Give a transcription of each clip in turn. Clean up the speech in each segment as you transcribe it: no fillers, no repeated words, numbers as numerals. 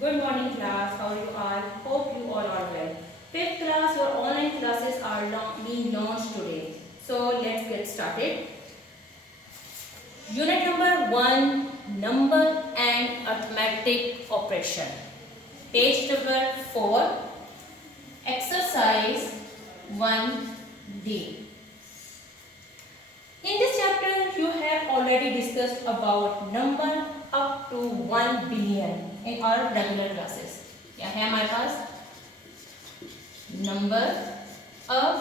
Good morning class, how you are? Hope you all are well. Fifth class, your online classes are being launched today. So let's get started. Unit number 1, number and arithmetic operation. Page number 4, exercise 1D. In this chapter, you have already discussed about number up to 1 billion in our regular classes. क्या है हमारे पास? Number up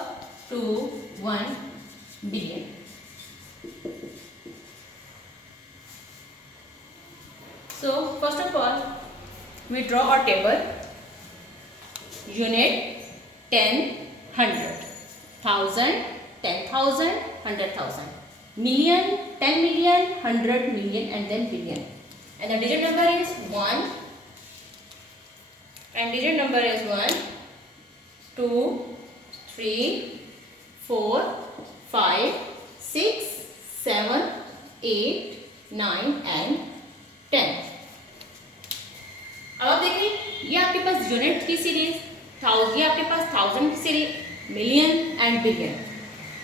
to 1 billion. So first of all, we draw our table. Unit 10, 100, 1000, 10,000, 100,000, million, 10 million, 100 million, and then billion. And the digit number is 1. And digit number is 1, 2, 3, 4, 5, 6, 7, 8, 9 and 10. अब आप देखिए, ये आपके पास unit की series, ये आपके पास 1000 की series, million and billion.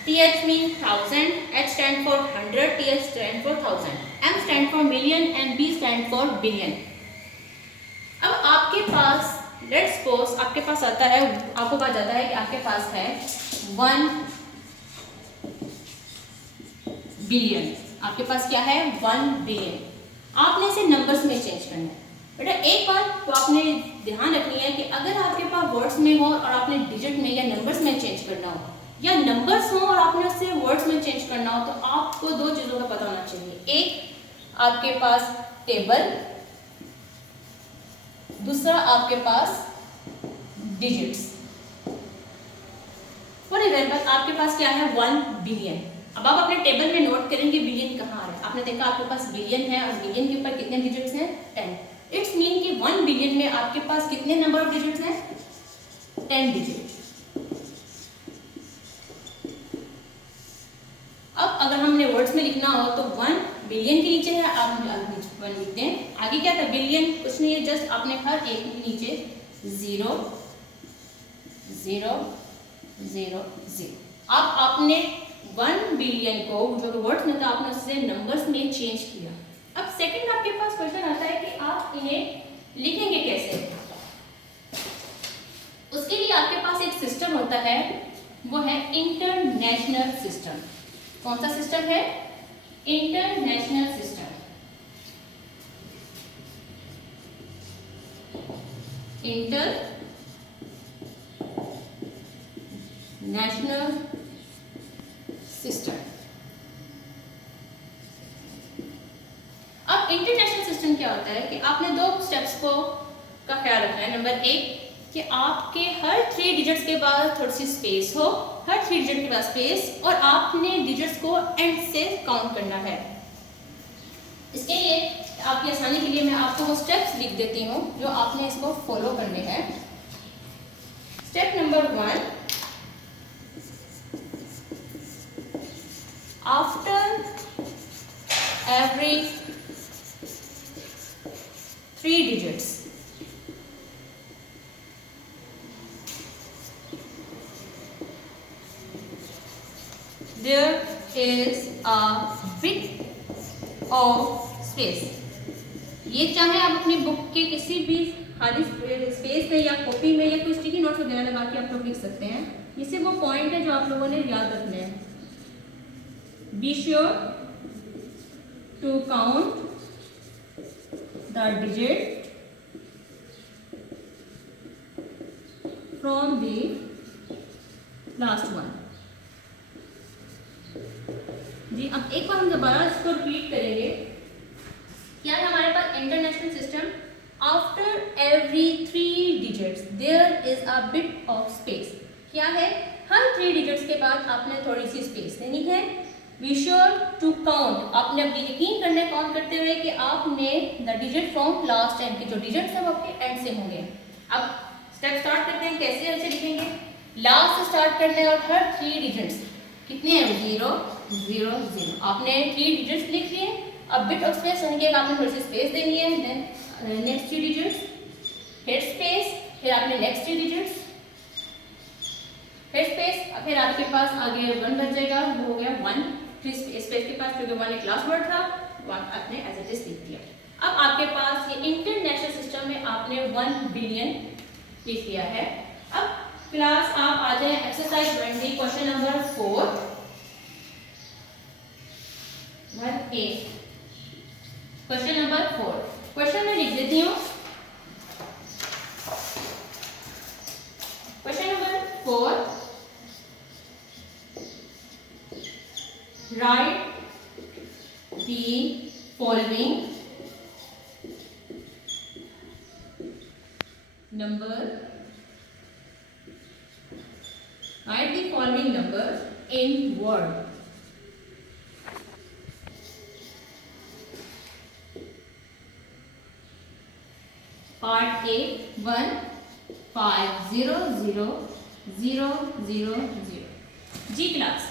TH means 1000, H stand for 100, TH stand for 1000, M stand for million and B stand for billion. अब आपके पास लेट्स सपोज आपके पास आता है, आपको कहा जाता है कि आपके पास है 1 बिलियन. आपके पास क्या है? 1 बिलियन. आपने इसे नंबर्स में चेंज करना है. बेटा एक बात तो आपने ध्यान रखनी है कि अगर आपके पास वर्ड्स में हो और आपने डिजिट में या नंबर्स में चेंज करना हो, या नंबर्स हो और आपने उससे वर्ड्स में चेंज करना हो, तो आपको दो चीज़ों का पता होना चाहिए. एक आपके पास टेबल, दूसरा आपके पास डिजिट्स. फॉर एग्जाम्पल आपके पास क्या है? 1 बिलियन. अब आप अपने टेबल में नोट करेंगे बिलियन कहाँ है. आपने देखा आपके पास बिलियन है और बिलियन के ऊपर कितने डिजिट्स हैं? 10. इट्स मीन कि 1 बिलियन में आपके पास कितने नंबर ऑफ डिजिट्स हैं? 10 डिजिट्स. अब अगर हमने वर्ड्स में लिखना हो तो 1 बिलियन के नीचे है, आप 1 लिखते हैं. आगे क्या था? बिलियन कुछ नहीं है, जस्ट आपने हर एक नीचे 0 0 0 0. अब आपने 1 बिलियन को जो वर्ड्स में था आपने उससे नंबर्स में चेंज किया. अब सेकंड आपके पास क्वेश्चन आता है कि आप इन्हें लिखेंगे कैसे. उसके लिए आपके पास एक सिस्टम होता है, वो है इंटरनेशनल सिस्टम. कौन सा सिस्टम है? International system. International system. अब इंटरनेशनल सिस्टम क्या होता है कि आपने दो स्टेप्स को का ख्याल रखना है. नंबर एक कि आपके हर 3 डिजिट्स के बाद थोड़ी सी स्पेस हो, हर 3 डिजिट के बाद स्पेस, और आपने डिजिट्स को एंड से काउंट करना है. इसके लिए आपकी आसानी के लिए मैं आपको वो स्टेप्स लिख देती हूँ जो आपने इसको फॉलो करने हैं. Step number 1, after every 3 digits there is a bit of space. ये चाहे आप अपनी बुक के किसी भी खाली स्पेस में या कॉपी में या कोई स्टिकी नोट्स वगैरह लगा के आप लोग लिख सकते हैं. इससे वो पॉइंट है जो आप लोगों ने याद रखने हैं. Be sure to count the digit from the last one. जी अब एक बार हम दोबारा इसको रिपीट करेंगे. क्या है हमारे पास international system? After every 3 digits there is a bit of space. क्या है? हर 3 डिजिट्स के बाद आपने थोड़ी सी स्पेस देनी है. Be sure to count. आपने अब यकीन करना है काउंट करते हुए कि आपने the digit from last and के जो डिजिट्स हैं वो आपके एंड से होंगे. अब स्टेप स्टार्ट करते हैं. कैसे ऐसे लिखेंगे? लास्ट से स्टार्ट करना है और हर 3 डिजिट्स कितने हैं? 0 0 0. आपने 3 डिजिट्स लिख लिए. अब बिट ऑफ स्पेस होने के आपने थोड़ी सी स्पेस देनी है. देन नेक्स्ट 3 डिजिट्स फिर आपने नेक्स्ट 3 डिजिट्स, फिर स्पेस, फिर आपके पास आगे 1 बच जाएगा, वो हो गया 1, फिर स्पेस के पास क्योंकि 1 एक लास्ट वर्ड था, 1 आपने एज इट इज लिख दिया। अब आपके पास ये इंटरनेशनल सिस्टम में आपने 1 बिलियन लिख दिया है। अब क्लास आप आ जाए exercise 20 question number 4 1A। Question number 4, question में लिख देती हूँ। Question number 4, right the following number, write the following numbers in word. Part A 1 5 0 0 0 0 0। Ji class,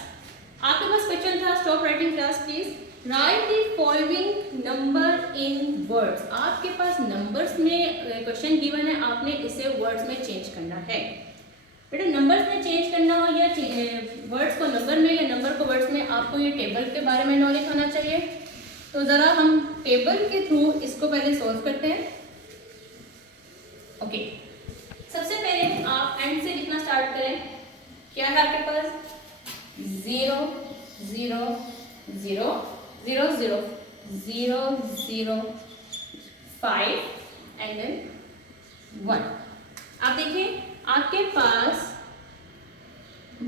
आपके पास क्वेश्चन था, stop writing class please. Right the following number in words. आपके पास numbers में question given है, आपने इसे वर्ड्स में change करना है। बेटा नंबर्स में चेंज करना हो या वर्ड्स को नंबर में या नंबर को वर्ड्स में, आपको ये टेबल के बारे में नॉलेज होना चाहिए। तो ज़रा हम टेबल के थ्रू इसको पहले सॉल्व करते हैं। ओके, सबसे पहले आप एंड से लिखना स्टार्ट करें। क्या है आपके पास? 0 0 0 0 0 0 0 5 एंड देन 1। आप देखिए आपके पास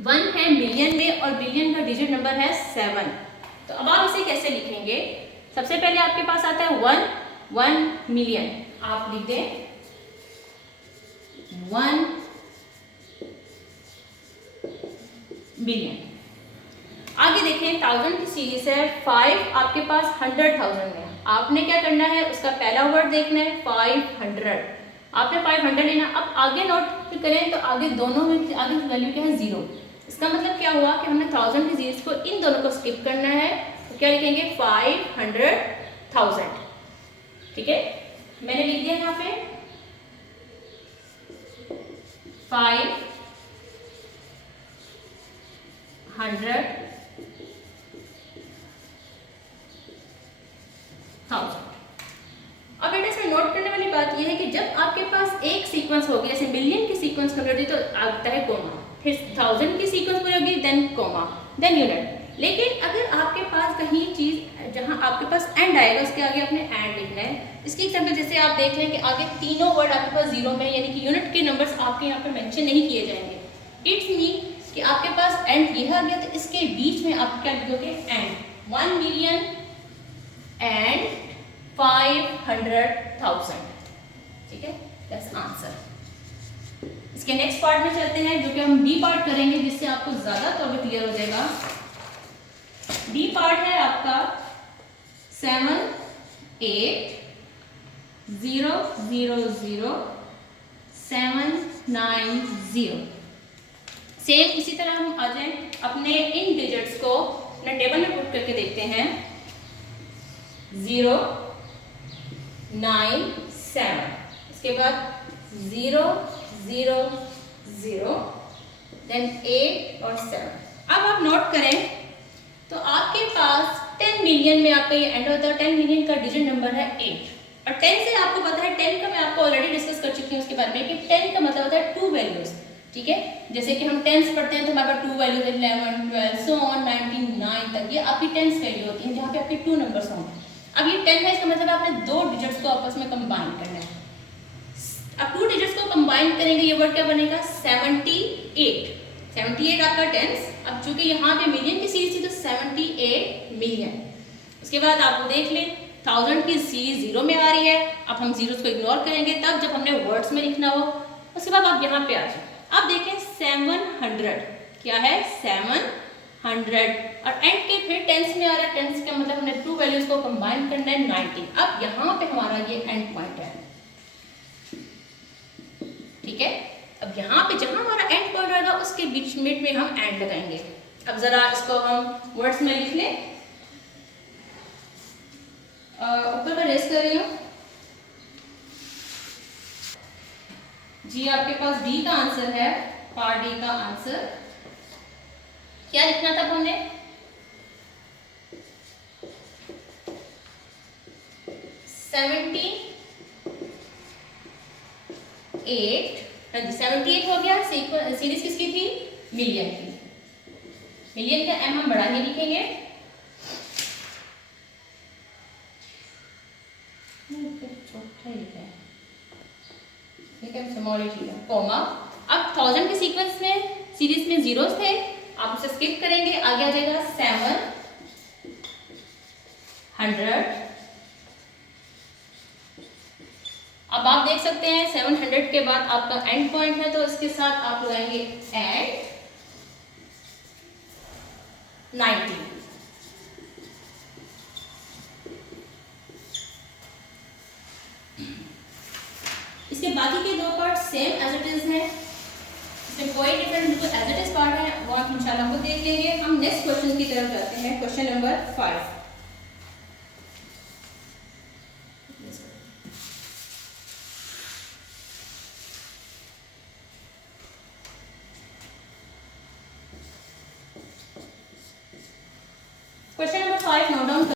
1 है मिलियन में और बिलियन का डिजिट नंबर है 7। तो अब आप इसे कैसे लिखेंगे? सबसे पहले आपके पास आता है 1 मिलियन। आप लिख दें 1 बिलियन। आगे देखें 1000 की सीरीज है, 5 आपके पास 100,000 में। आपने क्या करना है, उसका पहला वर्ड देखना है 500। आपने 500 लेना। अब आगे नोट करें तो आगे दोनों में आगे वैल्यू क्या है? 0। इसका मतलब क्या हुआ कि हमने 1000 की सीरीज को इन दोनों को स्किप करना है। तो क्या लिखेंगे? 500,000। ठीक है, मैंने लिख दिया यहाँ पे 500,000। अब बेटा इसमें नोट करने वाली बात यह है कि जब आपके पास एक सीक्वेंस होगी, जैसे मिलियन की सीक्वेंस कंप्लीट होगी तो आता है कोमा, फिर 1000 की सीक्वेंस पूरी होगी देन कोमा देन यूनिट। लेकिन अगर आपके पास कहीं चीज जहां आपके पास एंड आएगा उसके आगे आपने एंड लिखना है। इसकी एग्जांपल जैसे आप देख लें कि आगे तीनों वर्ड आपके पास 0 में, यानी कि यूनिट के नंबर्स आपके यहाँ पे मेंशन नहीं किए जाएंगे। इट्स मीन कि आपके पास एंड यह आ गया तो इसके बीच में आप क्या लिखोगे? And 1 million and 500,000। ठीक है, दैट्स आंसर। इसके नेक्स्ट पार्ट में चलते हैं जो कि हम डी पार्ट करेंगे, जिससे आपको ज्यादा तौर पे क्लियर हो जाएगा। डी पार्ट है आपका 7 8 0 0 0 7 9 0। सेम इसी तरह हम आ जाए अपने इन डिजिट्स को अपने टेबल में पुट करके देखते हैं। 0 9 7, इसके बाद 0 0 0 देन 8 और 7। अब आप नोट करें तो आपके पास 10 मिलियन में आपका ये एंड होता है। 10 मिलियन का डिजिट नंबर है 8 और 10 से आपको पता है 10 का मैं आपको ऑलरेडी डिस्कस कर चुकी हूँ उसके बारे में कि 10 का मतलब होता है 2 वैल्यूज। ठीक है, जैसे कि हम टेंस पढ़ते हैं तो हमारे पास 2 वैल्यूज 11 12 सो ऑन 99 तक, ये आपकी टेंस वैल्यू होती है जहाँ पे आपके 2 नंबर्स होंगे। अब ये 10 है, इसका मतलब आपने 2 डिजिट्स को आपस में कंबाइन करना है। अब 2 डिजिट्स को कंबाइन करेंगे, ये वर्ड क्या बनेगा? 78। 78 आपका टेंस। अब चूंकि यहाँ पे मिलियन की सीरीज थी तो 78 मिलियन। उसके बाद आप देख लें 1000 की सीरीज 0 में आ रही है। अब हम जीरोस को इग्नोर करेंगे तब जब हमने वर्ड्स में लिखना हो। उसके बाद आप यहाँ पे आ जाए, अब देखें 700 क्या है? 700 और एंड के फिर टेंस में आ रहा है। टेंस का मतलब हमने 2 वैल्यूज को कंबाइन करना है 90। अब यहाँ पे हमारा ये एंड पॉइंट है। ठीक है, अब यहाँ पे जहां हमारा एंड पॉइंट रहेगा उसके बीच में हम एंड लगाएंगे। अब जरा इसको हम वर्ड्स में लिख लें। ऊपर मैं रेस कर रही हूँ। जी आपके पास डी का आंसर है, पार्ट डी का आंसर। क्या लिखना था हमने? 78 हो गया। सीरीज किसकी थी? मिलियन की। मिलियन का एम हम बड़ा ही लिखेंगे, छोटा ही लिखा है, ठीक है, स्मॉल ही ठीक है, कॉमा। अब 1000 के सीक्वेंस में सीरीज में जीरोस थे, आप उसे स्किप करेंगे, आगे आ जाएगा 700। अब आप देख सकते हैं 700 के बाद आपका एंड पॉइंट है, तो इसके साथ आप लगाएंगे एंड 90। इसके बाकी के दो part same as it is है, इसमें कोई डिफरेंस, बिल्कुल एज इट इज पार्ट है, वो आप इंशाल्लाह खुद देख लेंगे। हम नेक्स्ट क्वेश्चन की तरफ जाते हैं, question number 5। Question number 5 note down